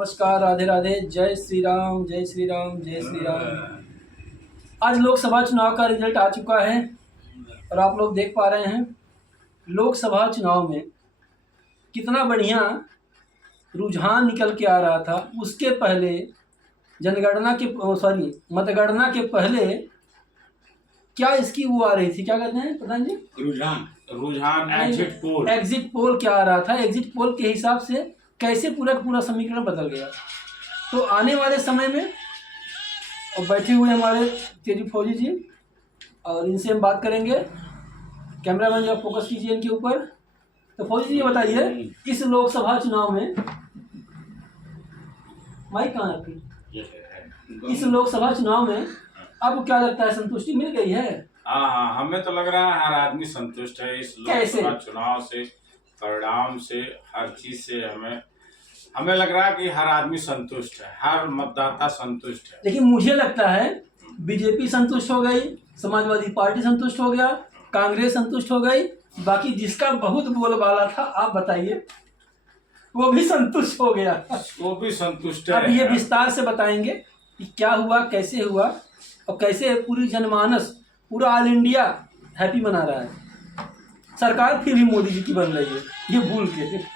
नमस्कार, राधे राधे, जय श्री राम, जय श्री राम, जय श्री राम। आज लोकसभा चुनाव का रिजल्ट आ चुका है और आप लोग देख पा रहे हैं लोकसभा चुनाव में कितना बढ़िया रुझान निकल के आ रहा था। उसके पहले मतगणना के पहले क्या इसकी वो आ रही थी, क्या कहते हैं प्रधान जी, रुझान एग्जिट पोल क्या आ रहा था। एग्जिट पोल के हिसाब से कैसे पूरा का पूरा समीकरण बदल गया। तो आने वाले समय में और बैठे हुए हमारे तेजी फौजी जी और इनसे हम बात करेंगे। कैमरामैन जी आप फोकस कीजिए इनके ऊपर। तो फौजी जी ये बताइए, इस लोकसभा चुनाव में माइक कहाँ आपकी, इस लोकसभा चुनाव में आपको क्या लगता है, संतुष्टि मिल गई है? हाँ, हमें तो लग रहा है हर आदमी संतुष्ट है इस लोकसभा चुनाव से, परिणाम से, हर चीज से। हमें लग रहा है कि हर आदमी संतुष्ट है, हर मतदाता संतुष्ट है। लेकिन मुझे लगता है बीजेपी संतुष्ट हो गई, समाजवादी पार्टी संतुष्ट हो गया, कांग्रेस संतुष्ट हो गई, बाकी जिसका बहुत बोलबाला था आप बताइए वो भी संतुष्ट हो गया। वो भी संतुष्ट है। अब ये विस्तार से बताएंगे कि क्या हुआ, कैसे हुआ और कैसे पूरी जनमानस, पूरा ऑल इंडिया हैप्पी मना रहा है। सरकार फिर भी मोदी जी की बन रही है, ये भूल के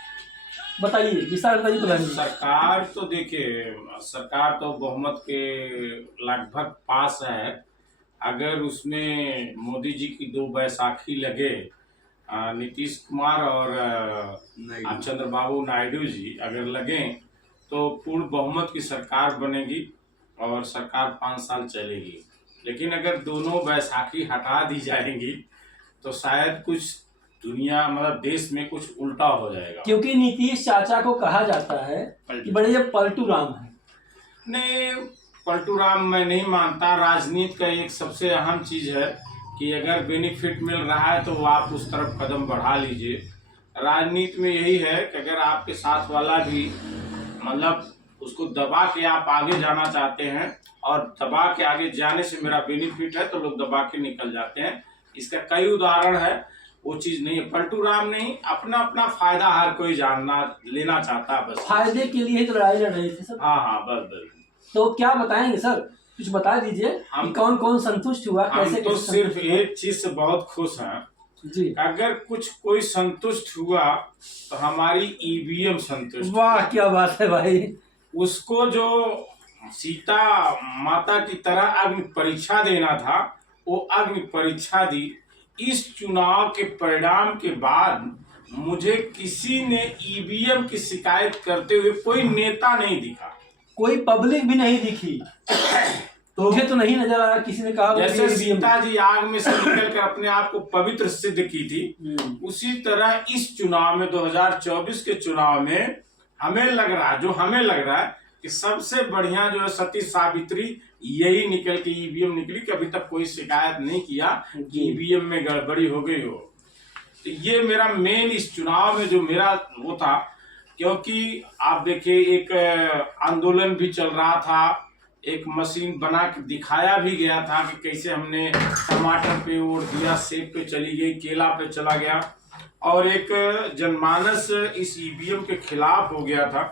बताइए, विस्तार बताइए प्रधान जी। सरकार तो देखिए, सरकार तो बहुमत के लगभग पास है। अगर उसमें मोदी जी की दो बैसाखी लगे, नीतीश कुमार और चंद्रबाबू नायडू जी अगर लगे तो पूर्ण बहुमत की सरकार बनेगी और सरकार 5 साल चलेगी। लेकिन अगर दोनों बैसाखी हटा दी जाएंगी तो शायद कुछ दुनिया मतलब देश में कुछ उल्टा हो जाएगा। क्योंकि नीतीश चाचा को कहा जाता है कि बड़े ये पलटू राम है। नहीं, पलटू राम मैं नहीं मानता। राजनीति का एक सबसे अहम चीज है कि अगर बेनिफिट मिल रहा है तो आप उस तरफ कदम बढ़ा लीजिए। राजनीति में यही है कि अगर आपके साथ वाला भी मतलब उसको दबा के आप आगे जाना चाहते हैं और दबा के आगे जाने से मेरा बेनिफिट है तो लोग दबा के निकल जाते हैं। इसका कई उदाहरण है। वो चीज नहीं है, पलटू राम नहीं, अपना अपना फायदा हर कोई जानना लेना चाहता है, बस फायदे के लिए तो लड़ाई लड़ रहे थे सब। हाँ, बस। तो क्या बताएंगे सर, कुछ बता दीजिए हम कौन कौन संतुष्ट हुआ, कैसे तो सिर्फ एक चीज से बहुत खुश हैं जी। अगर कोई संतुष्ट हुआ तो हमारी ईवीएम संतुष्ट। वाह क्या बात है भाई। उसको जो सीता माता की तरह अग्नि परीक्षा देना था वो अग्नि परीक्षा दी। इस चुनाव के परिणाम के बाद मुझे किसी ने ईवीएम की शिकायत करते हुए कोई नेता नहीं दिखा, कोई पब्लिक भी नहीं दिखी। तो मुझे तो नहीं नजर आया किसी ने कहा जैसे सीता जी आग में से निकलकर अपने आप को पवित्र सिद्ध की थी, उसी तरह इस चुनाव में 2024 के चुनाव में हमें लग रहा है कि सबसे बढ़िया जो है सती सावित्री यही निकल के ईवीएम निकली कि अभी तक कोई शिकायत नहीं किया कि ईवीएम में गड़बड़ी हो गई हो। तो ये मेरा मेन इस चुनाव में जो मेरा वो था, क्योंकि आप देखिए एक आंदोलन भी चल रहा था, एक मशीन बना के दिखाया भी गया था कि कैसे हमने टमाटर पे वोट दिया, सेब पे चली गई, केला पे चला गया, और एक जनमानस इस ईवीएम के खिलाफ हो गया था,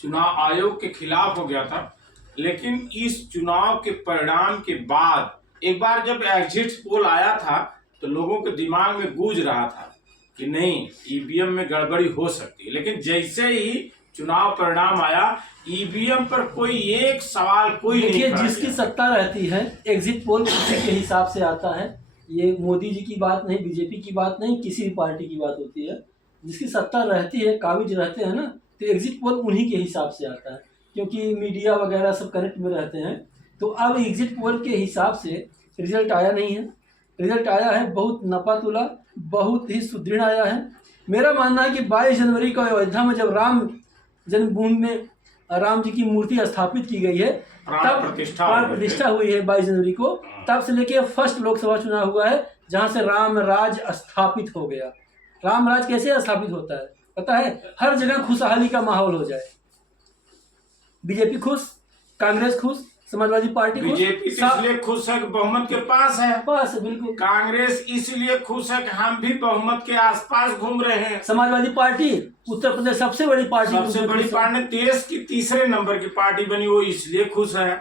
चुनाव आयोग के खिलाफ हो गया था। लेकिन इस चुनाव के परिणाम के बाद एक बार जब एग्जिट पोल आया था तो लोगों के दिमाग में गूंज रहा था कि नहीं, ईवीएम में गड़बड़ी हो सकती है। लेकिन जैसे ही चुनाव परिणाम आया, ईवीएम पर कोई एक सवाल कोई नहीं देखिए, जिसकी सत्ता रहती है एग्जिट पोल उसी के हिसाब से आता है। ये मोदी जी की बात नहीं, बीजेपी की बात नहीं, किसी भी पार्टी की बात होती है। जिसकी सत्ता रहती है, काबिज रहते हैं ना, तो एग्जिट पोल उन्हीं के हिसाब से आता है, क्योंकि मीडिया वगैरह सब कनेक्ट में रहते हैं। तो अब एग्जिट पोल के हिसाब से रिजल्ट आया नहीं है। रिजल्ट आया है बहुत नपातुला, बहुत ही सुदृढ़ आया है। मेरा मानना है कि 22 जनवरी को अयोध्या में जब राम जन्मभूमि में राम जी की मूर्ति स्थापित की गई है, तब प्राण प्रतिष्ठा हुई है 22 जनवरी को, तब से लेके फर्स्ट लोकसभा चुनाव हुआ है जहां से राम राज स्थापित हो गया। राम राज कैसे स्थापित होता है पता है? हर जगह खुशहाली का माहौल हो जाए, बीजेपी खुश, कांग्रेस खुश, समाजवादी पार्टी बीजेपी तो इसलिए खुश है कि बहुमत के पास है, बिल्कुल। कांग्रेस इसलिए खुश है कि हम भी बहुमत के आसपास घूम रहे हैं। समाजवादी पार्टी उत्तर प्रदेश सबसे बड़ी पार्टी, देश की तीसरे नंबर की पार्टी बनी, वो इसलिए खुश है।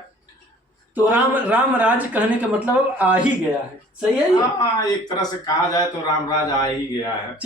तो राम राज कहने का मतलब आ ही गया है, सही है। हाँ, एक तरह से कहा जाए तो राम राज आ ही गया है।